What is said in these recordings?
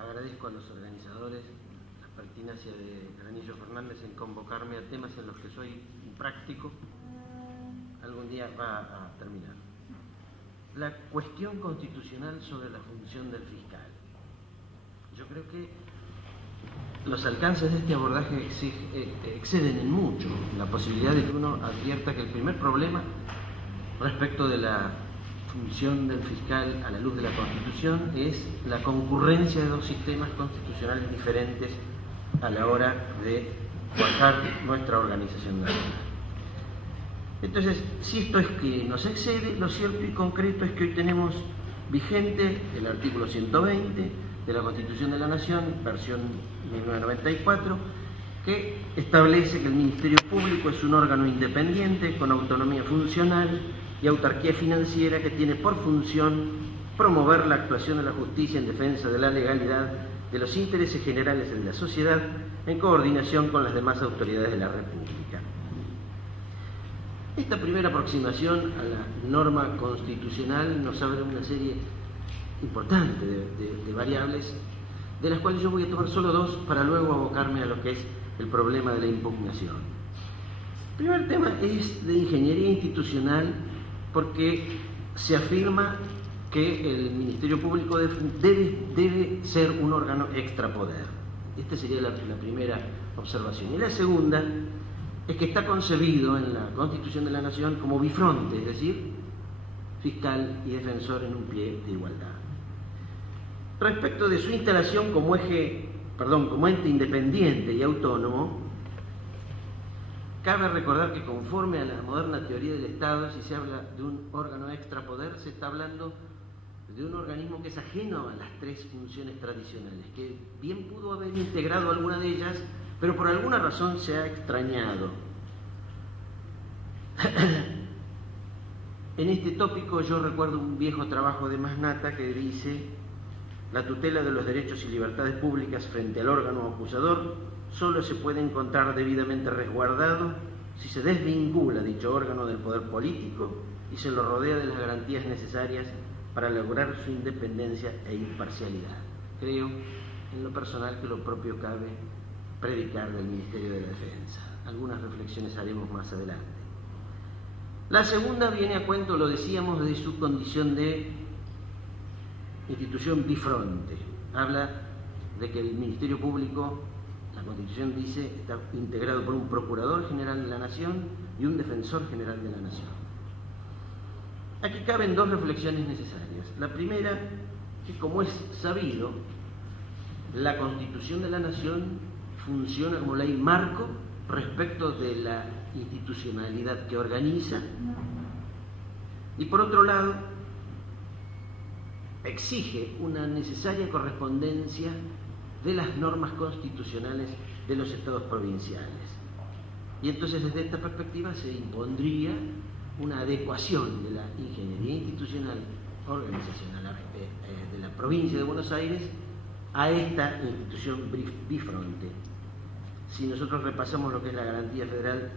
Agradezco a los organizadores la pertinacia de Granillo Fernández en convocarme a temas en los que soy impráctico. Algún día va a terminar. La cuestión constitucional sobre la función del fiscal. Yo creo que los alcances de este abordaje exceden en mucho la posibilidad de que uno advierta que el primer problema respecto de la función del fiscal a la luz de la Constitución es la concurrencia de dos sistemas constitucionales diferentes a la hora de forjar nuestra organización nacional. Entonces, si esto es que nos excede, lo cierto y concreto es que hoy tenemos vigente el artículo 120 de la Constitución de la Nación, versión 1994, que establece que el Ministerio Público es un órgano independiente con autonomía funcional y autarquía financiera que tiene por función promover la actuación de la justicia en defensa de la legalidad de los intereses generales de la sociedad en coordinación con las demás autoridades de la República. Esta primera aproximación a la norma constitucional nos abre una serie importante de variables, de las cuales yo voy a tomar solo dos para luego abocarme a lo que es el problema de la impugnación. El primer tema es de ingeniería institucional, porque se afirma que el Ministerio Público debe ser un órgano extrapoder. Esta sería la primera observación. Y la segunda es que está concebido en la Constitución de la Nación como bifronte, es decir, fiscal y defensor en un pie de igualdad. Respecto de su instalación como ente independiente y autónomo, cabe recordar que conforme a la moderna teoría del Estado, si se habla de un órgano extrapoder, se está hablando de un organismo que es ajeno a las tres funciones tradicionales, que bien pudo haber integrado alguna de ellas, pero por alguna razón se ha extrañado. En este tópico yo recuerdo un viejo trabajo de Masnata que dice: la tutela de los derechos y libertades públicas frente al órgano acusador solo se puede encontrar debidamente resguardado si se desvincula dicho órgano del poder político y se lo rodea de las garantías necesarias para lograr su independencia e imparcialidad. Creo, en lo personal, que lo propio cabe predicar del Ministerio de la Defensa. Algunas reflexiones haremos más adelante. La segunda viene a cuento, lo decíamos, de su condición de institución bifronte. Habla de que el Ministerio Público, la Constitución dice, está integrado por un Procurador General de la Nación y un Defensor General de la Nación. Aquí caben dos reflexiones necesarias. La primera, que como es sabido, la Constitución de la Nación funciona como ley marco respecto de la institucionalidad que organiza, y por otro lado exige una necesaria correspondencia de las normas constitucionales de los estados provinciales. Y entonces desde esta perspectiva se impondría una adecuación de la ingeniería institucional organizacional de la provincia de Buenos Aires a esta institución bifronte. Si nosotros repasamos lo que es la garantía federal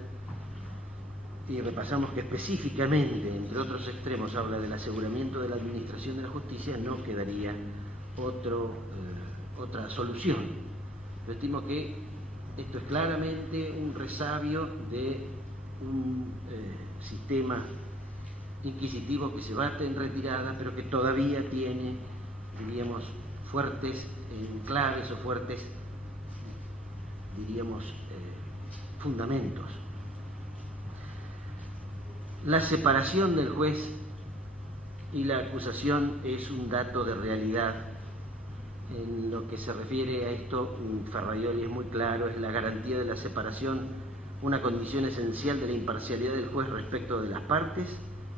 y repasamos que específicamente, entre otros extremos, habla del aseguramiento de la administración de la justicia, no quedaría otra solución. Yo estimo que esto es claramente un resabio de un sistema inquisitivo que se bate en retirada, pero que todavía tiene, diríamos, fuertes enclaves o fuertes, diríamos, fundamentos. La separación del juez y la acusación es un dato de realidad. En lo que se refiere a esto, Ferraioli es muy claro: es la garantía de la separación una condición esencial de la imparcialidad del juez respecto de las partes,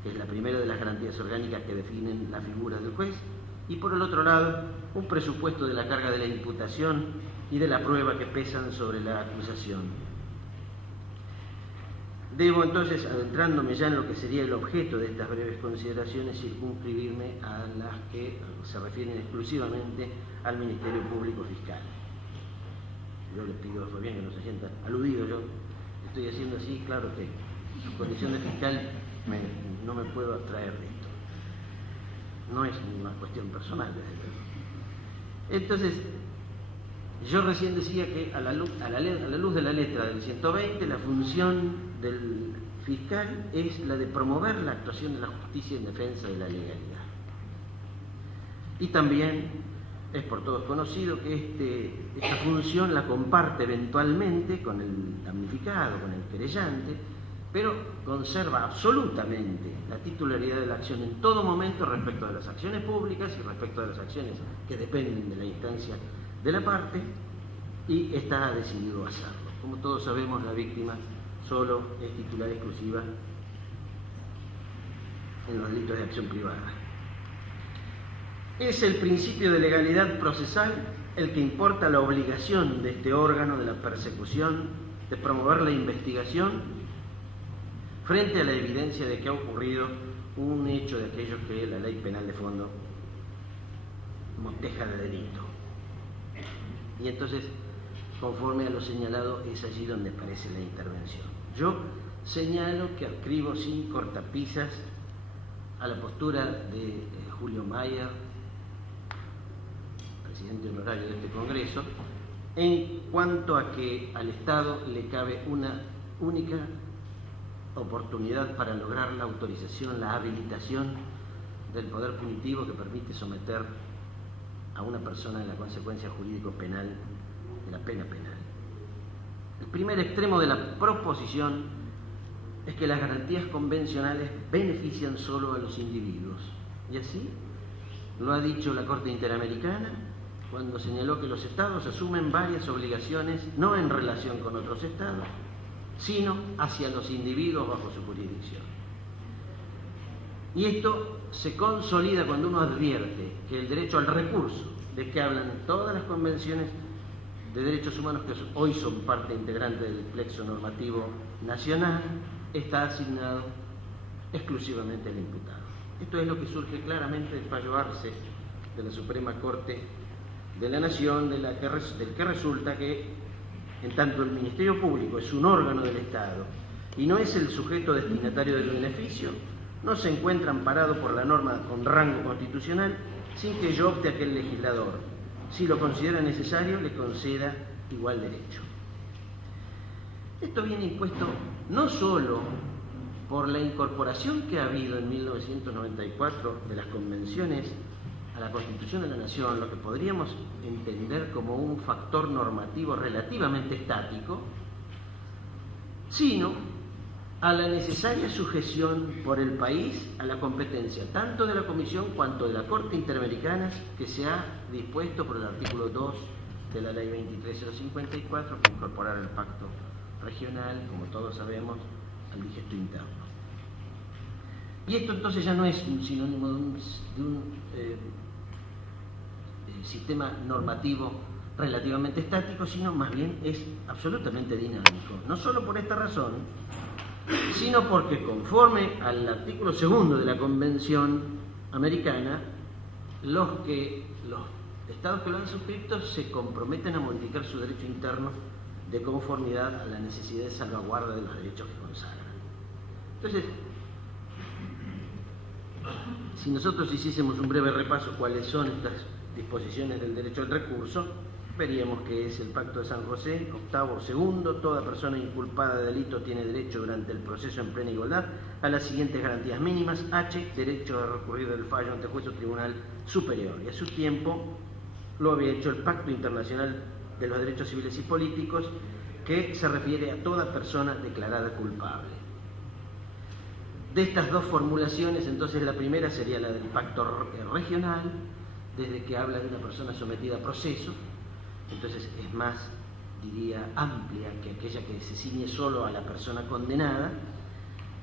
que es la primera de las garantías orgánicas que definen la figura del juez, y por el otro lado, un presupuesto de la carga de la imputación y de la prueba que pesan sobre la acusación. Debo entonces, adentrándome ya en lo que sería el objeto de estas breves consideraciones, circunscribirme a las que se refieren exclusivamente al Ministerio Público Fiscal. Yo les pido, fue bien que no se sienta aludido, yo estoy haciendo así, claro que su condición de fiscal no me puedo abstraer de esto. No es una cuestión personal, desde luego. Entonces, yo recién decía que a la luz de la letra del 120, la función del fiscal es la de promover la actuación de la justicia en defensa de la legalidad. Y también es por todos conocido que esta función la comparte eventualmente con el damnificado, con el querellante, pero conserva absolutamente la titularidad de la acción en todo momento respecto de las acciones públicas y respecto de las acciones que dependen de la instancia de la parte, y está decidido a hacerlo. Como todos sabemos, la víctima solo es titular exclusiva en los delitos de acción privada. Es el principio de legalidad procesal el que importa la obligación de este órgano de la persecución de promover la investigación frente a la evidencia de que ha ocurrido un hecho de aquellos que la ley penal de fondo moteja de delito. Y entonces, conforme a lo señalado, es allí donde aparece la intervención. Yo señalo que adscribo sin cortapisas a la postura de Julio Mayer, presidente honorario de este Congreso, en cuanto a que al Estado le cabe una única oportunidad para lograr la autorización, la habilitación del poder punitivo que permite someter a una persona en la consecuencia jurídico-penal de la pena penal. El primer extremo de la proposición es que las garantías convencionales benefician solo a los individuos. Y así lo ha dicho la Corte Interamericana cuando señaló que los Estados asumen varias obligaciones no en relación con otros Estados, sino hacia los individuos bajo su jurisdicción. Y esto se consolida cuando uno advierte que el derecho al recurso, de que hablan todas las convenciones de derechos humanos que hoy son parte integrante del plexo normativo nacional, está asignado exclusivamente al imputado. Esto es lo que surge claramente del fallo Arce de la Suprema Corte de la Nación, del que resulta que en tanto el Ministerio Público es un órgano del Estado y no es el sujeto destinatario del beneficio, no se encuentra amparado por la norma con rango constitucional sin que ello opte a que el legislador, si lo considera necesario, le conceda igual derecho. Esto viene impuesto no solo por la incorporación que ha habido en 1994 de las convenciones a la Constitución de la Nación, lo que podríamos entender como un factor normativo relativamente estático, sino a la necesaria sujeción por el país a la competencia tanto de la Comisión cuanto de la Corte Interamericana que se ha dispuesto por el artículo 2 de la Ley 23054 para incorporar el pacto regional, como todos sabemos, al digesto interno. Y esto entonces ya no es un sinónimo de un sistema normativo relativamente estático, sino más bien es absolutamente dinámico. No solo por esta razón, sino porque conforme al artículo 2 de la Convención Americana, los estados que lo han suscrito se comprometen a modificar su derecho interno de conformidad a la necesidad de salvaguarda de los derechos que consagran. Entonces, si nosotros hiciésemos un breve repaso cuáles son estas disposiciones del derecho al recurso, veríamos que es el Pacto de San José, 8º, toda persona inculpada de delito tiene derecho durante el proceso en plena igualdad a las siguientes garantías mínimas. H, derecho a recurrir del fallo ante juez o tribunal superior. Y a su tiempo lo había hecho el Pacto Internacional de los Derechos Civiles y Políticos, que se refiere a toda persona declarada culpable. De estas dos formulaciones, entonces la primera sería la del Pacto Regional, desde que habla de una persona sometida a proceso, entonces es más, diría, amplia que aquella que se ciñe solo a la persona condenada.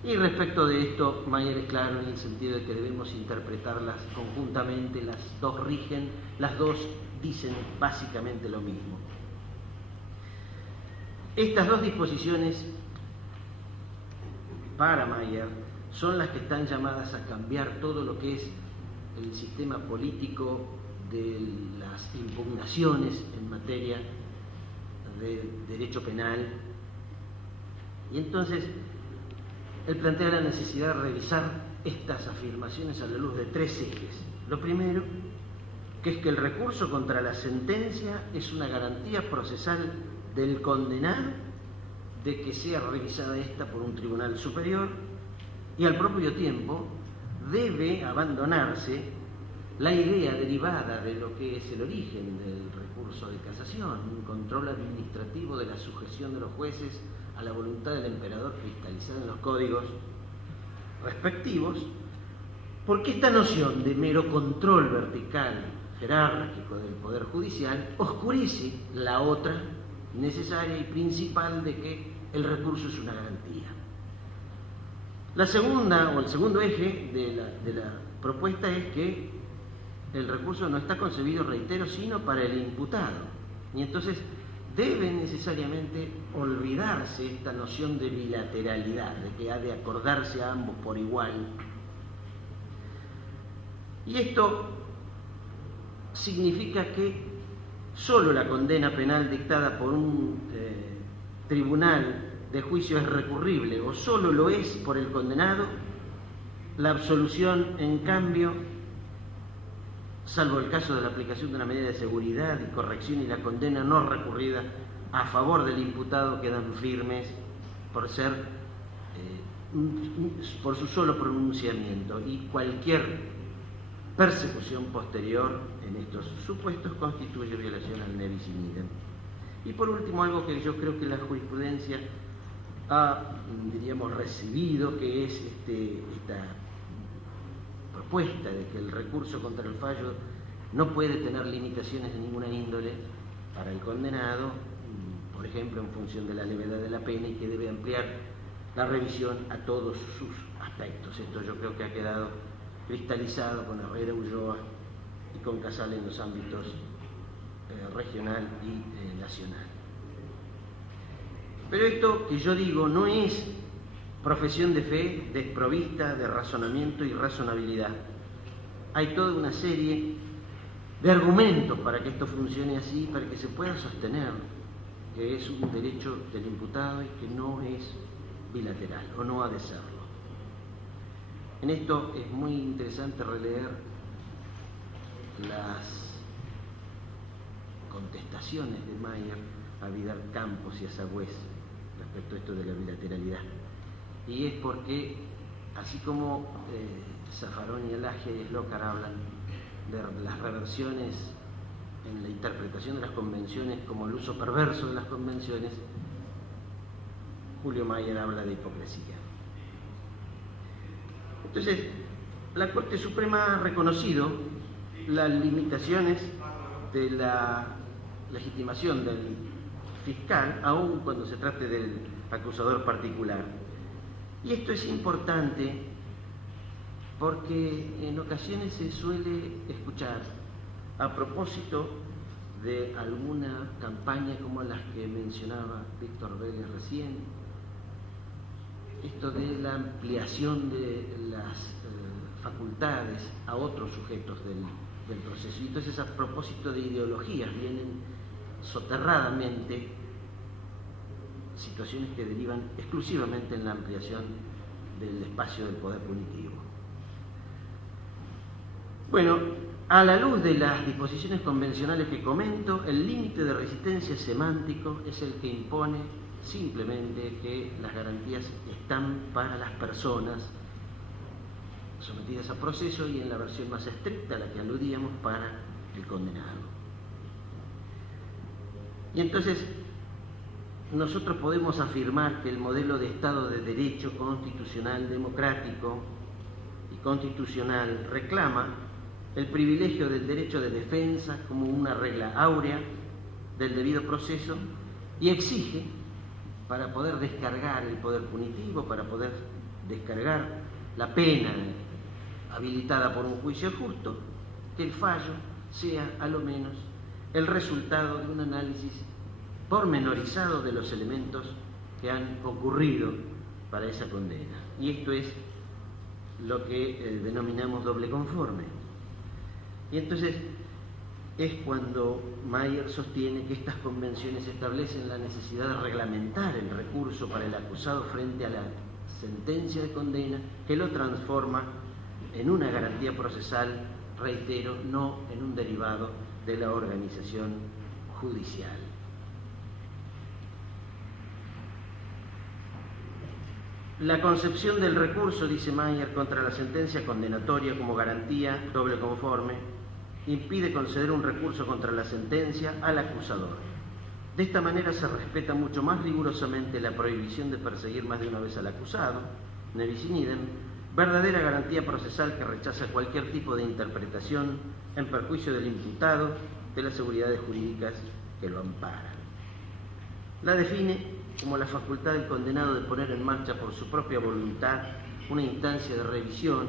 Y respecto de esto, Mayer es claro en el sentido de que debemos interpretarlas conjuntamente, las dos rigen, las dos dicen básicamente lo mismo. Estas dos disposiciones, para Mayer, son las que están llamadas a cambiar todo lo que es el sistema político de las impugnaciones en materia de derecho penal. Y entonces él plantea la necesidad de revisar estas afirmaciones a la luz de tres ejes. Lo primero que es que el recurso contra la sentencia es una garantía procesal del condenado de que sea revisada esta por un tribunal superior, y al propio tiempo debe abandonarse la idea derivada de lo que es el origen del recurso de casación, un control administrativo de la sujeción de los jueces a la voluntad del emperador cristalizada en los códigos respectivos, porque esta noción de mero control vertical jerárquico del Poder Judicial oscurece la otra necesaria y principal de que el recurso es una garantía. La segunda o el segundo eje de la propuesta es que el recurso no está concebido, reitero, sino para el imputado. Y entonces debe necesariamente olvidarse esta noción de bilateralidad, de que ha de acordarse a ambos por igual. Y esto significa que solo la condena penal dictada por un tribunal de juicio es recurrible, o solo lo es por el condenado. La absolución, en cambio, salvo el caso de la aplicación de una medida de seguridad y corrección, y la condena no recurrida a favor del imputado, quedan firmes por ser por su solo pronunciamiento, y cualquier persecución posterior en estos supuestos constituye violación al ne bis in idem. Y por último, algo que yo creo que la jurisprudencia ha, diríamos, recibido, que es esta propuesta de que el recurso contra el fallo no puede tener limitaciones de ninguna índole para el condenado, por ejemplo, en función de la levedad de la pena, y que debe ampliar la revisión a todos sus aspectos. Esto yo creo que ha quedado cristalizado con Herrera, Ulloa y con Casale en los ámbitos regional y nacional. Pero esto que yo digo no es profesión de fe desprovista de razonamiento y razonabilidad. Hay toda una serie de argumentos para que esto funcione así, para que se pueda sostener que es un derecho del imputado y que no es bilateral, o no ha de serlo. En esto es muy interesante releer las contestaciones de Mayer a Vidal Campos y a Sagüez respecto a esto de la bilateralidad. Y es porque, así como Zaffaroni, Alagia y Slocar hablan de las reversiones en la interpretación de las convenciones como el uso perverso de las convenciones, Julio Mayer habla de hipocresía. Entonces, la Corte Suprema ha reconocido las limitaciones de la legitimación del fiscal, aun cuando se trate del acusador particular. Y esto es importante porque en ocasiones se suele escuchar, a propósito de alguna campaña como las que mencionaba Víctor Vélez recién, esto de la ampliación de las facultades a otros sujetos del proceso. Y entonces, a propósito de ideologías, vienen soterradamente situaciones que derivan exclusivamente en la ampliación del espacio del poder punitivo. Bueno, a la luz de las disposiciones convencionales que comento, el límite de resistencia semántico es el que impone simplemente que las garantías están para las personas sometidas a proceso, y en la versión más estricta a la que aludíamos, para el condenado. Y entonces nosotros podemos afirmar que el modelo de Estado de Derecho constitucional, democrático y constitucional reclama el privilegio del derecho de defensa como una regla áurea del debido proceso, y exige, para poder descargar el poder punitivo, para poder descargar la pena habilitada por un juicio justo, que el fallo sea a lo menos el resultado de un análisis pormenorizado de los elementos que han ocurrido para esa condena. Y esto es lo que denominamos doble conforme. Y entonces es cuando Mayer sostiene que estas convenciones establecen la necesidad de reglamentar el recurso para el acusado frente a la sentencia de condena, que lo transforma en una garantía procesal reitero, no en un derivado de la organización judicial. La concepción del recurso, dice Mayer, contra la sentencia condenatoria como garantía doble conforme, impide conceder un recurso contra la sentencia al acusador. De esta manera se respeta mucho más rigurosamente la prohibición de perseguir más de una vez al acusado, nevis in idem, verdadera garantía procesal que rechaza cualquier tipo de interpretación en perjuicio del imputado de las seguridades jurídicas que lo amparan. La define como la facultad del condenado de poner en marcha por su propia voluntad una instancia de revisión,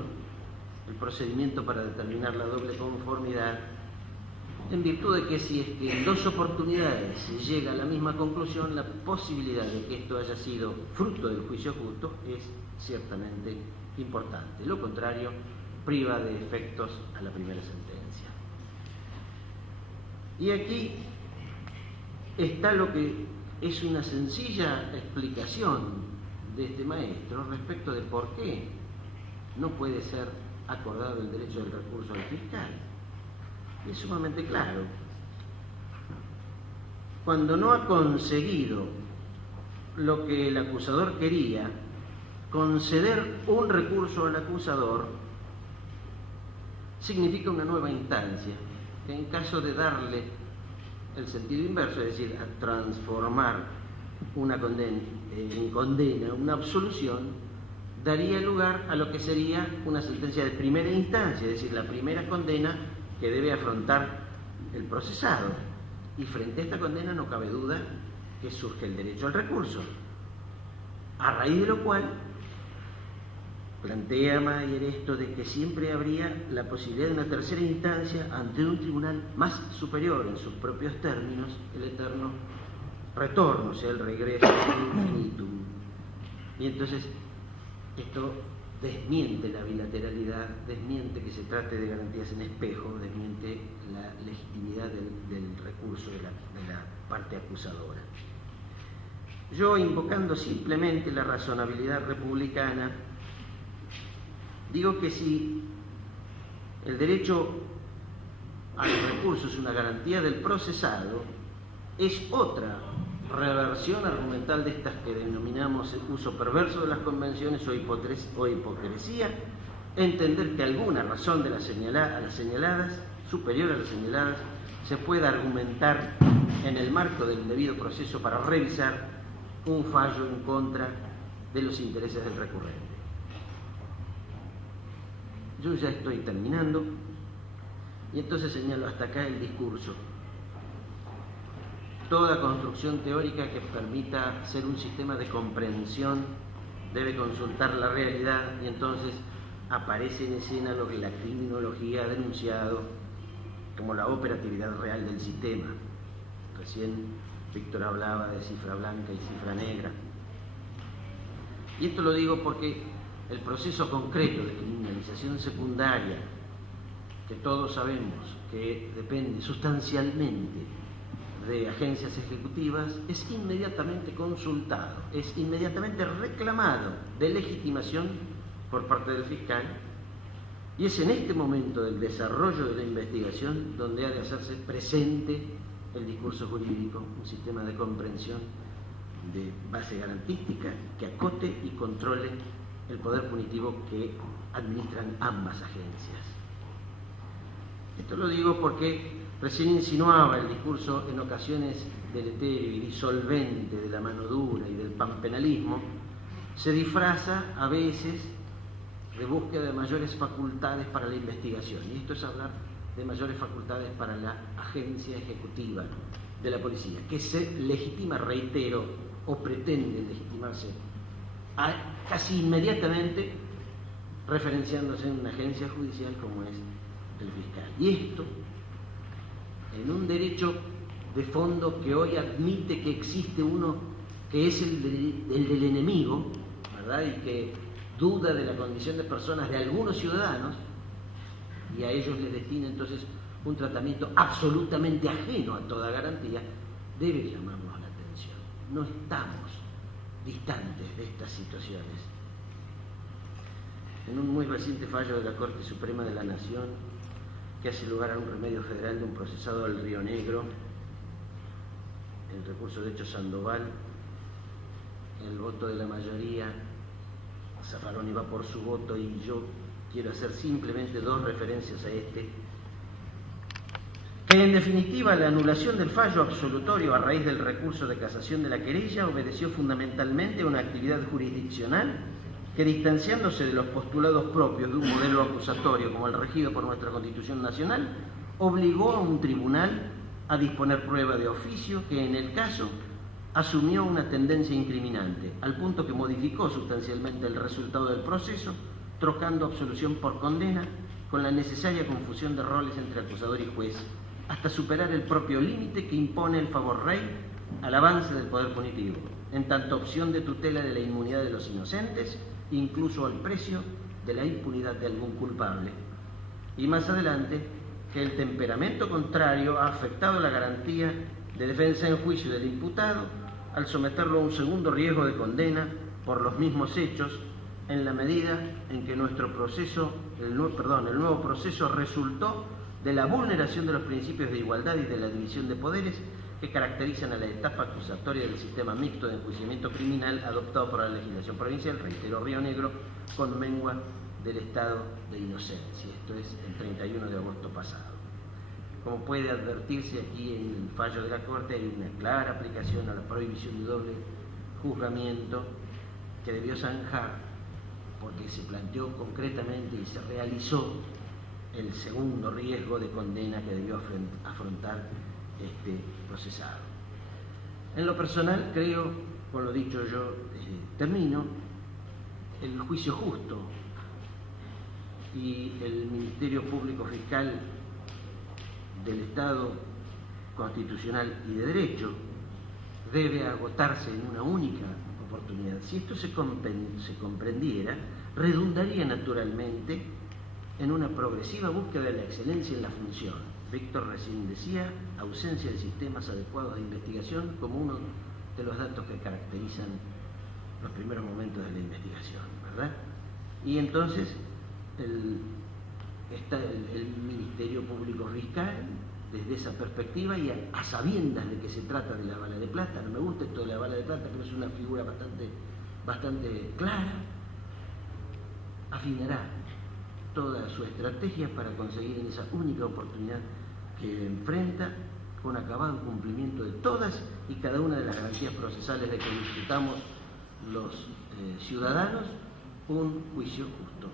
el procedimiento para determinar la doble conformidad, en virtud de que si es que en dos oportunidades se llega a la misma conclusión, la posibilidad de que esto haya sido fruto del juicio justo es ciertamente importante. Lo contrario, priva de efectos a la primera sentencia. Y aquí está lo que es una sencilla explicación de este maestro respecto de por qué no puede ser acordado el derecho del recurso al fiscal. Es sumamente claro. Cuando no ha conseguido lo que el acusador quería, conceder un recurso al acusador significa una nueva instancia. En caso de darle el sentido inverso, es decir, a transformar una condena en condena, una absolución, daría lugar a lo que sería una sentencia de primera instancia, es decir, la primera condena que debe afrontar el procesado. Y frente a esta condena no cabe duda que surge el derecho al recurso, a raíz de lo cual plantea Mayer esto de que siempre habría la posibilidad de una tercera instancia ante un tribunal más superior en sus propios términos, el eterno retorno, o sea, el regreso al infinitum. Y entonces esto desmiente la bilateralidad, desmiente que se trate de garantías en espejo, desmiente la legitimidad del recurso de la parte acusadora. Yo, invocando simplemente la razonabilidad republicana, digo que si el derecho al recurso es una garantía del procesado, es otra reversión argumental de estas que denominamos uso perverso de las convenciones o hipocresía, entender que alguna razón de las señaladas, superior a las señaladas, se pueda argumentar en el marco del debido proceso para revisar un fallo en contra de los intereses del recurrente. Yo ya estoy terminando y entonces señalo hasta acá el discurso. Toda construcción teórica que permita ser un sistema de comprensión debe consultar la realidad y entonces aparece en escena lo que la criminología ha denunciado como la operatividad real del sistema. Recién Víctor hablaba de cifra blanca y cifra negra. Y esto lo digo porque el proceso concreto de criminalización secundaria, que todos sabemos que depende sustancialmente de agencias ejecutivas, es inmediatamente consultado, es inmediatamente reclamado de legitimación por parte del fiscal, y es en este momento del desarrollo de la investigación donde ha de hacerse presente el discurso jurídico, un sistema de comprensión de base garantística que acote y controle el poder punitivo que administran ambas agencias. Esto lo digo porque recién insinuaba el discurso en ocasiones deleterio y disolvente de la mano dura y del panpenalismo, se disfraza a veces de búsqueda de mayores facultades para la investigación. Y esto es hablar de mayores facultades para la agencia ejecutiva de la policía, que se legitima, reitero, o pretende legitimarse casi inmediatamente referenciándose en una agencia judicial como es el fiscal. Y esto en un derecho de fondo que hoy admite que existe uno que es el del enemigo, ¿verdad? Y que duda de la condición de personas de algunos ciudadanos y a ellos les destina entonces un tratamiento absolutamente ajeno a toda garantía, debe llamarnos la atención. No estamos distantes de estas situaciones. En un muy reciente fallo de la Corte Suprema de la Nación, que hace lugar a un remedio federal de un procesado del Río Negro, el recurso de hecho Sandoval, el voto de la mayoría, Zaffaroni va por su voto y yo quiero hacer simplemente dos referencias a este, que en definitiva la anulación del fallo absolutorio a raíz del recurso de casación de la querella obedeció fundamentalmente a una actividad jurisdiccional que, distanciándose de los postulados propios de un modelo acusatorio como el regido por nuestra Constitución Nacional, obligó a un tribunal a disponer prueba de oficio que en el caso asumió una tendencia incriminante, al punto que modificó sustancialmente el resultado del proceso, trocando absolución por condena con la necesaria confusión de roles entre acusador y juez, hasta superar el propio límite que impone el favor rey al avance del poder punitivo, en tanto opción de tutela de la inmunidad de los inocentes, incluso al precio de la impunidad de algún culpable. Y más adelante, que el temperamento contrario ha afectado la garantía de defensa en juicio del imputado al someterlo a un segundo riesgo de condena por los mismos hechos, en la medida en que el nuevo proceso resultó de la vulneración de los principios de igualdad y de la división de poderes que caracterizan a la etapa acusatoria del sistema mixto de enjuiciamiento criminal adoptado por la legislación provincial, reitero, Río Negro, con mengua del estado de inocencia. Esto es el 31 de agosto pasado. Como puede advertirse aquí en el fallo de la Corte, hay una clara aplicación a la prohibición de doble juzgamiento que debió zanjar porque se planteó concretamente y se realizó el segundo riesgo de condena que debió afrontar este procesado. En lo personal, creo, con lo dicho yo, termino, el juicio justo y el Ministerio Público Fiscal del Estado constitucional y de derecho debe agotarse en una única oportunidad. Si esto se comprendiera, redundaría naturalmente en una progresiva búsqueda de la excelencia en la función. Víctor recién decía, ausencia de sistemas adecuados de investigación como uno de los datos que caracterizan los primeros momentos de la investigación, ¿verdad? Y entonces está el Ministerio Público Fiscal desde esa perspectiva y a sabiendas de que se trata de la bala de plata. No me gusta esto de la bala de plata, pero es una figura bastante clara. Afinará toda su estrategia para conseguir en esa única oportunidad que enfrenta, con acabado cumplimiento de todas y cada una de las garantías procesales de que disfrutamos los ciudadanos, un juicio justo.